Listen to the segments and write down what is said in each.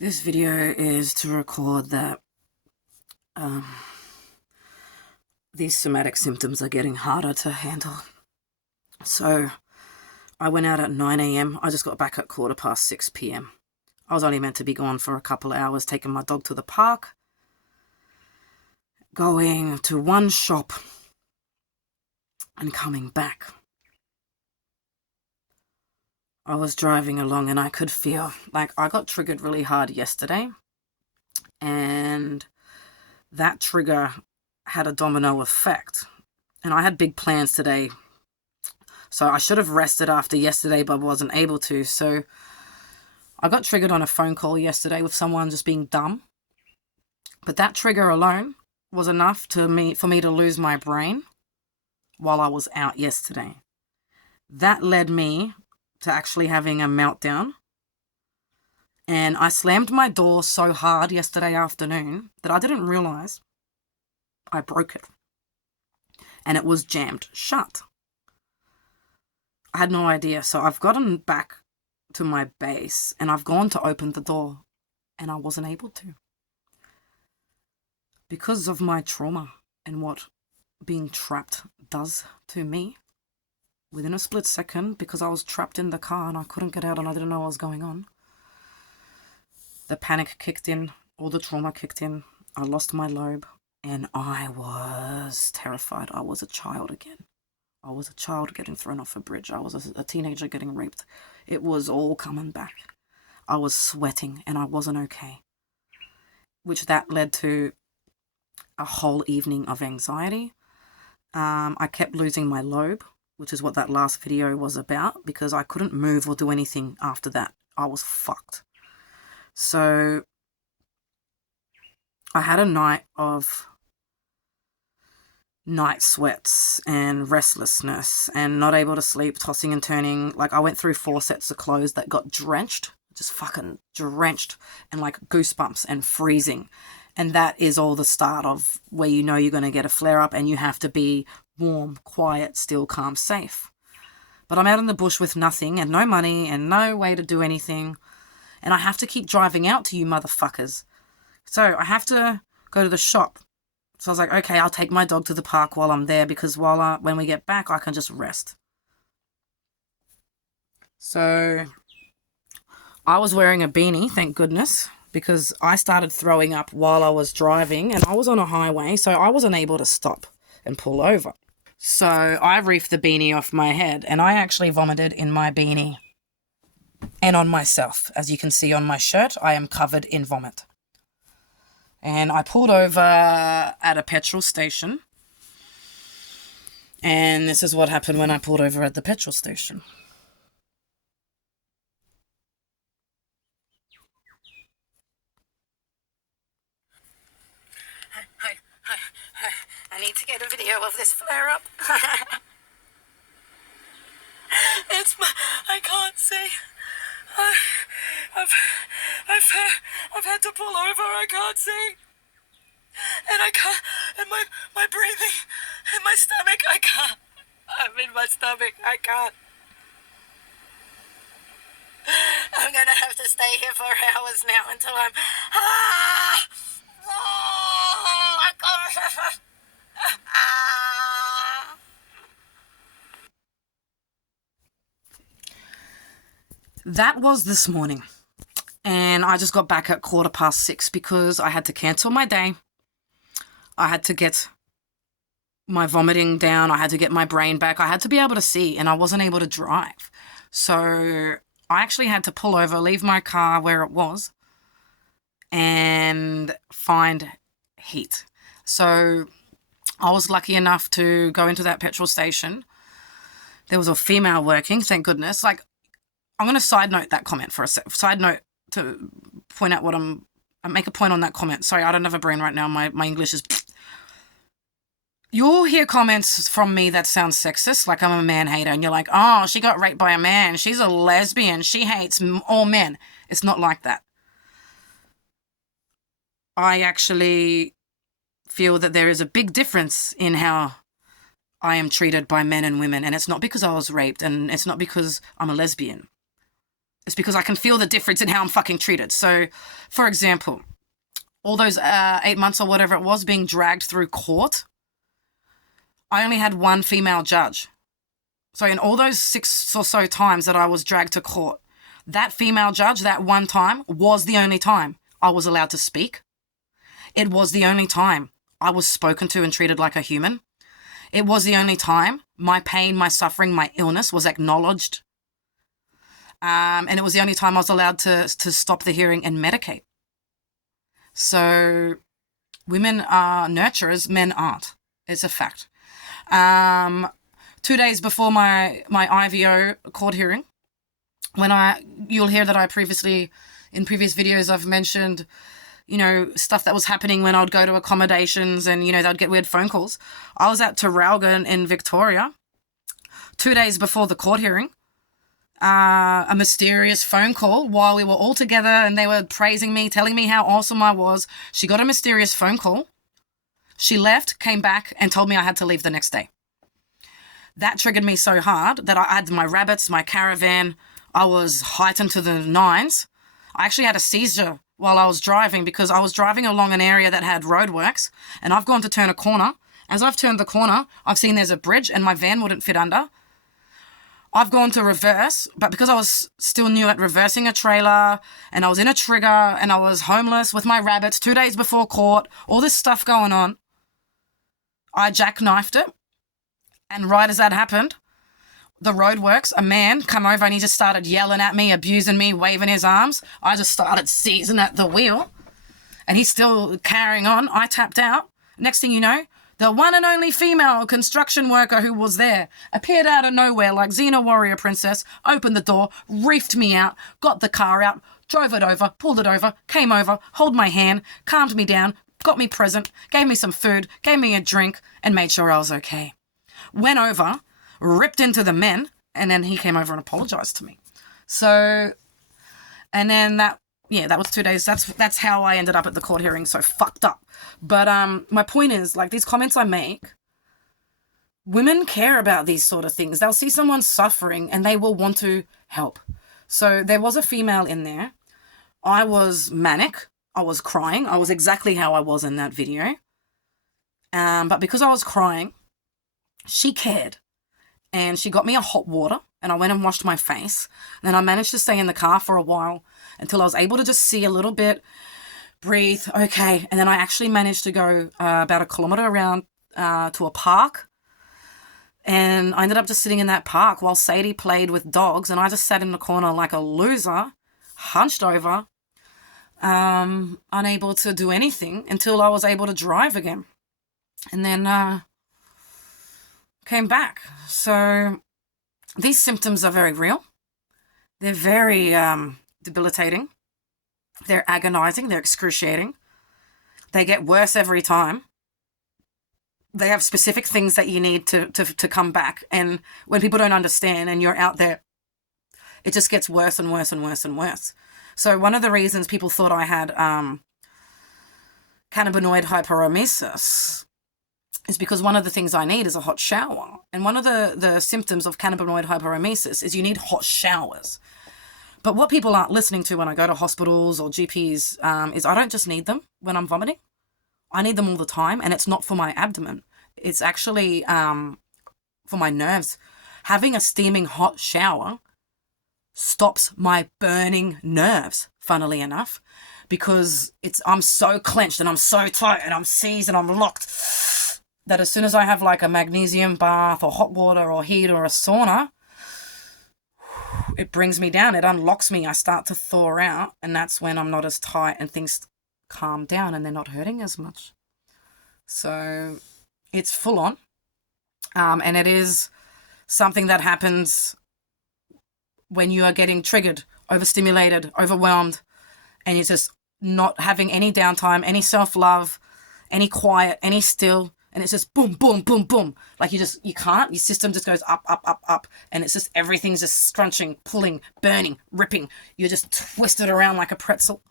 This video is to record that these somatic symptoms are getting harder to handle. So I went out at 9 a.m. I just got back at 6:15 p.m. I was only meant to be gone for a couple of hours, taking my dog to the park, going to one shop and coming back. I was driving along and I could feel like I got triggered really hard yesterday, and that trigger had a domino effect. And I had big plans today, so I should have rested after yesterday, but wasn't able to. So I got triggered on a phone call yesterday with someone just being dumb. But that trigger alone was enough for me to lose my brain while I was out yesterday. That led me to actually having a meltdown. And I slammed my door so hard yesterday afternoon that I didn't realize I broke it. And it was jammed shut. I had no idea. So I've gotten back to my base and I've gone to open the door and I wasn't able to. Because of my trauma and what being trapped does to me, within a split second, because I was trapped in the car and I couldn't get out and I didn't know what was going on, the panic kicked in, all the trauma kicked in. I lost my lobe and I was terrified. I was a child again. I was a child getting thrown off a bridge. I was a teenager getting raped. It was all coming back. I was sweating and I wasn't okay, which that led to a whole evening of anxiety. I kept losing my lobe, which is what that last video was about, because I couldn't move or do anything after that. I was fucked. So I had a night of night sweats and restlessness and not able to sleep, tossing and turning. Like, I went through 4 sets of clothes that got drenched, just fucking drenched, and like goosebumps and freezing. And that is all the start of where you know you're going to get a flare up and you have to be warm, quiet, still, calm, safe. But I'm out in the bush with nothing and no money and no way to do anything. And I have to keep driving out to you motherfuckers. So I have to go to the shop. So I was like, okay, I'll take my dog to the park while I'm there, because when we get back, I can just rest. So I was wearing a beanie, thank goodness, because I started throwing up while I was driving and I was on a highway, so I wasn't able to stop and pull over. So I reefed the beanie off my head and I actually vomited in my beanie and on myself. As you can see on my shirt, I am covered in vomit. And I pulled over at a petrol station. And this is what happened when I pulled over at the petrol station. I need to get a video of this flare up. I can't see. I've had to pull over. I can't see, and I can't. And my breathing, in my stomach. I can't. I'm in my stomach. I can't. I'm gonna have to stay here for hours now until I'm. I can't. That was this morning. And I just got back at 6:15 because I had to cancel my day. I had to get my vomiting down. I had to get my brain back. I had to be able to see, and I wasn't able to drive. So I actually had to pull over, leave my car where it was, and find heat. So I was lucky enough to go into that petrol station. There was a female working, thank goodness. Like, I'm going to side note that comment for a sec. Side note to point out I make a point on that comment. Sorry, I don't have a brain right now. My English is... You'll hear comments from me that sound sexist, like I'm a man hater, and you're like, oh, she got raped by a man. She's a lesbian. She hates all men. It's not like that. I actually feel that there is a big difference in how I am treated by men and women, and it's not because I was raped, and it's not because I'm a lesbian. It's because I can feel the difference in how I'm fucking treated. So, for example, all those 8 months or whatever it was being dragged through court, I only had one female judge. So in all those 6 or so times that I was dragged to court, that female judge, that one time, was the only time I was allowed to speak. It was the only time I was spoken to and treated like a human. It was the only time my pain, my suffering, my illness was acknowledged. And it was the only time I was allowed to stop the hearing and medicate. So women are nurturers, men aren't. It's a fact. 2 days before my IVO court hearing, you'll hear that in previous videos I've mentioned, stuff that was happening when I would go to accommodations and, they'd get weird phone calls. I was at Traralgon in Victoria 2 days before the court hearing. A mysterious phone call while we were all together and they were praising me, telling me how awesome I was. She got a mysterious phone call. She left, came back and told me I had to leave the next day. That triggered me so hard that I had my rabbits, my caravan. I was heightened to the nines. I actually had a seizure while I was driving because I was driving along an area that had roadworks and I've gone to turn a corner. As I've turned the corner, I've seen there's a bridge and my van wouldn't fit under. I've gone to reverse, but because I was still new at reversing a trailer and I was in a trigger and I was homeless with my rabbits 2 days before court, all this stuff going on, I jackknifed it. And right as that happened, the roadworks, a man come over and he just started yelling at me, abusing me, waving his arms. I just started seizing at the wheel and he's still carrying on. I tapped out. Next thing you know, the one and only female construction worker who was there appeared out of nowhere like Xena Warrior Princess, opened the door, reefed me out, got the car out, drove it over, pulled it over, came over, held my hand, calmed me down, got me present, gave me some food, gave me a drink, and made sure I was okay. Went over, ripped into the men, and then he came over and apologized to me. So, and then that was 2 days. That's how I ended up at the court hearing, so fucked up. But my point is, like, these comments I make, women care about these sort of things. They'll see someone suffering and they will want to help. So there was a female in there. I was manic. I was crying. I was exactly how I was in that video. But because I was crying, she cared. And she got me a hot water and I went and washed my face. And then I managed to stay in the car for a while until I was able to just see a little bit, breathe, okay. And then I actually managed to go about 1 kilometer around to a park. And I ended up just sitting in that park while Sadie played with dogs. And I just sat in the corner like a loser, hunched over, unable to do anything until I was able to drive again. And then came back. So these symptoms are very real. They're very debilitating. They're agonizing. They're excruciating. They get worse every time. They have specific things that you need to come back. And when people don't understand and you're out there, it just gets worse and worse and worse and worse. So one of the reasons people thought I had cannabinoid hyperemesis is because one of the things I need is a hot shower. And one of the symptoms of cannabinoid hyperemesis is you need hot showers. But what people aren't listening to when I go to hospitals or GPs is I don't just need them when I'm vomiting. I need them all the time, and it's not for my abdomen. It's actually for my nerves. Having a steaming hot shower stops my burning nerves, funnily enough, because I'm so clenched and I'm so tight and I'm seized and I'm locked that as soon as I have like a magnesium bath or hot water or heat or a sauna, it brings me down. It unlocks me. I start to thaw out, and that's when I'm not as tight and things calm down and they're not hurting as much. So it's full on. And it is something that happens when you are getting triggered, overstimulated, overwhelmed, and you're just not having any downtime, any self-love, any quiet, any still. And it's just boom, boom, boom, boom. Like you can't, your system just goes up, up, up, up. And it's just, everything's just scrunching, pulling, burning, ripping. You're just twisted around like a pretzel.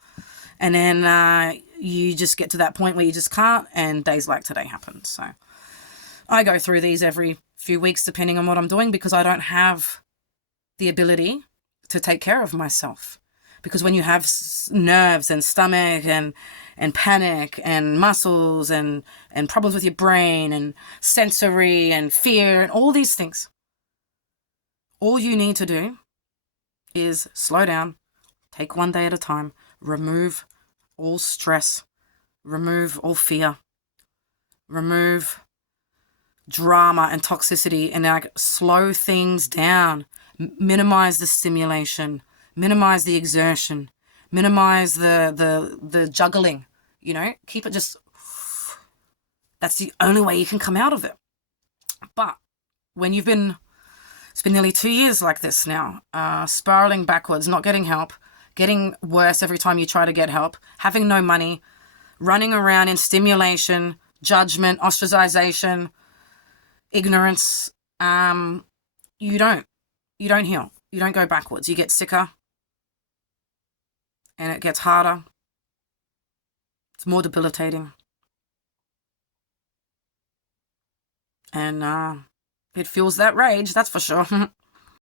And then you just get to that point where you just can't, and days like today happen. So I go through these every few weeks depending on what I'm doing, because I don't have the ability to take care of myself. Because when you have nerves and stomach and panic and muscles and problems with your brain and sensory and fear and all these things, all you need to do is slow down, take one day at a time, remove all stress, remove all fear, remove drama and toxicity, and like slow things down, minimize the stimulation, minimize the exertion, minimize the juggling, keep it just, that's the only way you can come out of it. But when it's been nearly 2 years like this now, spiraling backwards, not getting help, getting worse every time you try to get help, having no money, running around in stimulation, judgment, ostracization, ignorance, you don't heal. You don't go backwards. You get sicker and it gets harder. It's more debilitating. And it fuels that rage, that's for sure.